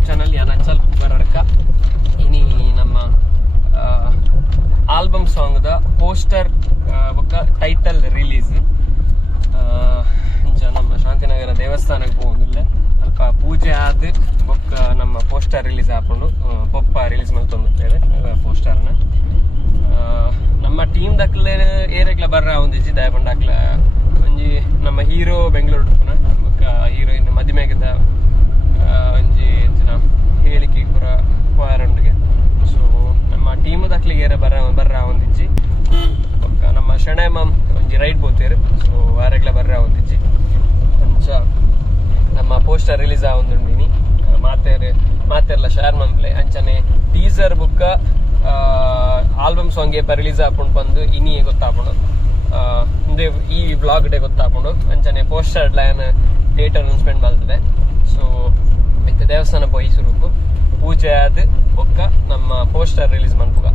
YouTube channel ಯಾನ್ ಅಚಲ್ ಉಬರಡ್ಕ ಇನಿ ನಮ್ಮ ಆಲ್ಬಮ್ ಸಾಂಗ್ ದ ಪೋಸ್ಟರ್ ಬೊಕ್ಕ ಟೈಟಲ್ ರಿಲೀಸ್ ನಮ್ಮ ಶಾಂತಿನಗರ ದೇವಸ್ಥಾನಕ್ಕೆ ಹೋಗುದಿಲ್ಲ ಅಲ್ಪ ಪೂಜೆ ಆದ ಬೊಕ್ಕ ನಮ್ಮ ಪೋಸ್ಟರ್ ರಿಲೀಸ್ ಹಾಕೊಂಡು ಪೊಪ್ಪ ರಿಲೀಸ್ ಮಾಡ್ತೊಂಡಿರ್ತೇವೆ ಪೋಸ್ಟರ್ನ ನಮ್ಮ ಟೀಮ್ ದಕ್ಲೆ ಏರೆಗ್ಲ ಬರ್ರ ಒಂದಿಜ್ಜಿ ದಯ ಪಂಡಾಕ್ಲ ಒಂಜಿ ನಮ್ಮ ಹೀರೋ ಬೆಂಗಳೂರು ಬೊಕ್ಕ ಹೀರೋಯಿನ್ ಮದಿಮೆಗಿದ್ದ ಒಂಜಿ ಹೇಳಿಕೆ ಪೂರ ವಾರಂಡ್ಗೆ ಸೊ ನಮ್ಮ ಟೀಮ್ ದಕ್ಲಿಗೆ ಬರ್ರ ಒಂದಿಜ್ಜಿ ಬೊಕ್ಕ ನಮ್ಮ ಶೆಣೆ ಮಾಮ್ ಒಂಜಿ ರೈಡ್ ಬೋತೇರು ಸೊ ವಾರೆಗ್ಲ ಬರ್ರ ಒಂದಿಜ್ಜಿ ಅಂಚ ನಮ್ಮ ಪೋಸ್ಟರ್ ರಿಲೀಸ್ ಆವೊಂದುಂಡಿನಿ ಮಾತೆರ್ಲ ಶೇರ್ ಮನ್ಪ್ಲೆ ಅಂಚನೆ ಟೀಸರ್ ಬುಕ್ಕ ಆಲ್ಬಮ್ ಸಾಂಗ್ ಏಪ ರಿಲೀಸ್ ಆಪುಂಡು ಬಂದು ಇನಿ ಗೊತ್ತಾಪುಂಡು ಮುಂದೆ ಈ ವ್ಲಾಗ್ ಡೇ ಗೊತ್ತಾಪುಂಡು ಅಂಚನೆ ಪೋಸ್ಟರ್ ಲೈನ್ ಡೇಟ್ ಅನೌನ್ಸ್ಮೆಂಟ್ ಮಾಡ್ತದೆ ಸೊ ಮತ್ತೆ ದೇವಸ್ಥಾನ ಪೋಯಿ ಸುರುಕು ಪೂಜೆ ಆದ ಬೊಕ್ಕ ನಮ್ಮ ಪೋಸ್ಟರ್ ರಿಲೀಸ್ ಮನ್ಪುಗ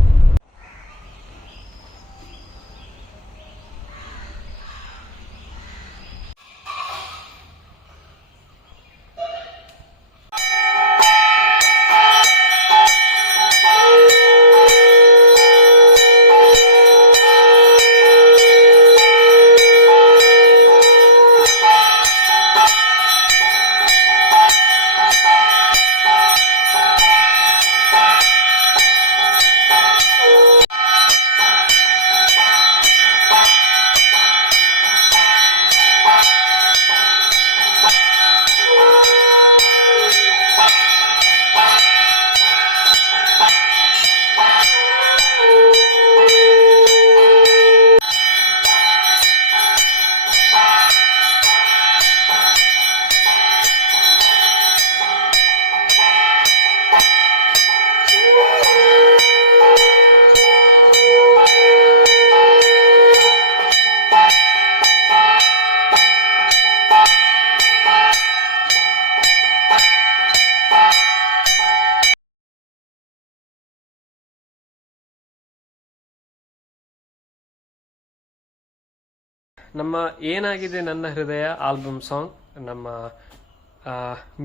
ನಮ್ಮ ಏನಾಗಿದೆ ನನ್ನ ಹೃದಯ ಆಲ್ಬಮ್ ಸಾಂಗ್ ನಮ್ಮ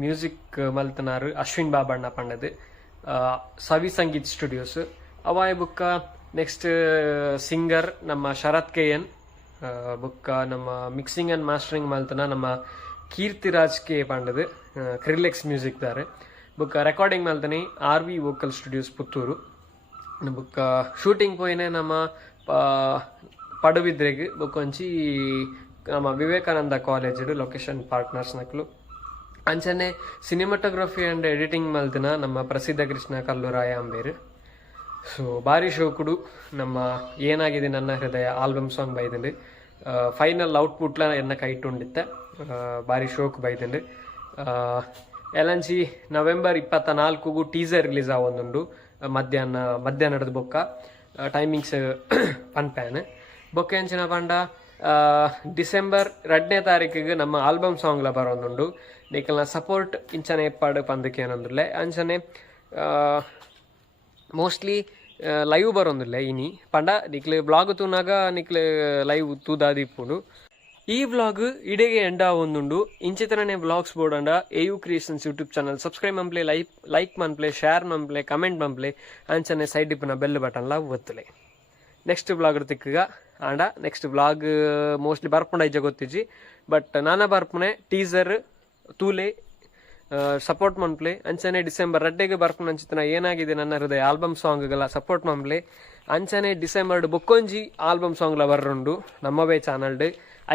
ಮ್ಯೂಸಿಕ್ ಮಲ್ತನಾರು ಅಶ್ವಿನ್ ಬಾಬಣ್ಣ ಪಂಡದು ಸವಿ ಸಂಗೀತ್ ಸ್ಟುಡಿಯೋಸ್ ಅವಾಯ್ ಬುಕ್ಕ ನೆಕ್ಸ್ಟ್ ಸಿಂಗರ್ ನಮ್ಮ ಶರತ್ ಕೆ ಎನ್ ಬುಕ್ಕ ನಮ್ಮ ಮಿಕ್ಸಿಂಗ್ ಅಂಡ್ ಮಾಸ್ಟರಿಂಗ್ ಮಲ್ತನ ನಮ್ಮ ಕೀರ್ತಿರಾಜ್ ಕೆ ಪಂಡದು ಕ್ರಿಲೆಕ್ಸ್ ಮ್ಯೂಸಿಕ್ ದಾರೆ ಬುಕ್ಕ ರೆಕಾರ್ಡಿಂಗ್ ಮಲ್ತನಿ ಆರ್ವಿ ವೋಕಲ್ ಸ್ಟುಡಿಯೋಸ್ ಪುತ್ತೂರು ಬುಕ್ಕ ಶೂಟಿಂಗ್ ಪೋಯಿನೇ ನಮ್ಮ ಪಡುಬಿದ್ರೆಗೆ ಬೊಕೊಂಚಿ ನಮ್ಮ ವಿವೇಕಾನಂದ ಕಾಲೇಜ್ ಲೊಕೇಶನ್ ಪಾರ್ಟ್ನರ್ಸ್ ನಕ್ಲು ಅಂಚನೆ ಸಿನಿಮಾಟೋಗ್ರಫಿ ಅಂಡ್ ಎಡಿಟಿಂಗ್ ಮಲ್ತಿನ ನಮ್ಮ ಪ್ರಸಿದ್ಧ ಕೃಷ್ಣ ಕಲ್ಲುರಾಯ ಅಂಬೇರು ಸೊ ಭಾರಿ ಶೋಕುಡು ನಮ್ಮ ಏನಾಗಿದೆ ನನ್ನ ಹೃದಯ ಆಲ್ಬಮ್ ಸಾಂಗ್ ಬೈದಂಡು ಫೈನಲ್ ಔಟ್ಪುಟ್ಲ ಎನ್ನ ಕೈಟುಂಡಿತ್ತೆ ಭಾರಿ ಶೋಕ್ ಬೈದಂಡು ಎಲಂಚಿ ನವೆಂಬರ್ 24 ಟೀಸರ್ ರಿಲೀಸ್ ಆವೊಂದುಂಡು ಮಧ್ಯಾಹ್ನದ ಬೊಕ್ಕ ಟೈಮಿಂಗ್ಸ್ ಪನ್ಪ್ಯಾನ್ ಬೊಕ್ಕ ಎಂಚಿನ ಪಂಡ ಡಿಸೆಂಬರ್ 2ನೇ ತಾರೀಕಿಗೆ ನಮ್ಮ ಆಲ್ಬಮ್ ಸಾಂಗ್ಲ ಬರೋದುಂಡು ನಿಖಲ್ನ ಸಪೋರ್ಟ್ ಇಂಚನೆ ಎಪ್ಪಾಡು ಪಂದಕ್ಕೆ ಏನಂದ್ರೆ ಅಂಚನೆ ಮೋಸ್ಟ್ಲಿ ಲೈವ್ ಬರೋದಿಲ್ಲ ಇನಿ ಪಂಡ ನಿಕ್ಲೆ ಬ್ಲಾಗ್ ತೂನಾಗ ನಿಕ್ಲೆ ಲೈವ್ ತೂದಾದಿಪ್ಪುಂಡು ಈ ವ್ಲಾಗ್ ಇಡೆಗೆ ಎಂಡ್ ಆವೊಂದುಂಡು ಇಂಚಿತರನೇ ವ್ಲಾಗ್ಸ್ ಬೋರ್ಡಂಡ AU creations YouTube channel subscribe ಮನ್ಪ್ಲೆ ಲೈಕ್ ಮನ್ಪ್ಲೆ ಶೇರ್ ಮನ್ಪ್ಲೆ ಕಮೆಂಟ್ ಮನ್ಪ್ಲೆ ಅಂಚನೆ ಸೈಡ್ ಇಪ್ಪನ ಬೆಲ್ ಬಟನ್ಲ ಒತ್ತಲೆ ನೆಕ್ಸ್ಟ್ ವ್ಲಾಗ್ ತಿಕ್ಕಗ ಆಂಡ ನೆಕ್ಸ್ಟ್ ವ್ಲಾಗ್ ಮೋಸ್ಟ್ಲಿ ಬರ್ಪುಂಡ ಇಜ್ಜ ಗೊತ್ತಿಜ್ಜಿ ಬಟ್ ನಾನ ಬರ್ಪುನೆ ಟೀಸರ್ ತೂಲೆ ಸಪೋರ್ಟ್ ಮನ್ಪ್ಲೆ ಅಂಚನೆ ಡಿಸೆಂಬರ್ 2ಗೆ ಬರ್ಪುನ ಅಂಚಿತನ ಏನಾಗಿದೆ ನನ್ನ ಹೃದಯ ಆಲ್ಬಮ್ ಸಾಂಗ್ಗಳ ಸಪೋರ್ಟ್ ಮನ್ಪ್ಲೆ ಅಂಚನೆ ಡಿಸೆಂಬರ್ ಬೊಕ್ಕೊಂಜಿ ಆಲ್ಬಮ್ ಸಾಂಗ್ಲ ಬರ್ರುಂಡು ನಮ್ಮವೇ ಚಾನಲ್ಡ್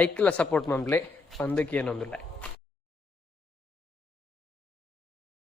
ಐಕ್ಲ ಸಪೋರ್ಟ್ ಮನ್ಪ್ಲೆ ಪಂದಕ್ಕೆ ಏನೊಂದುಲ್ಲ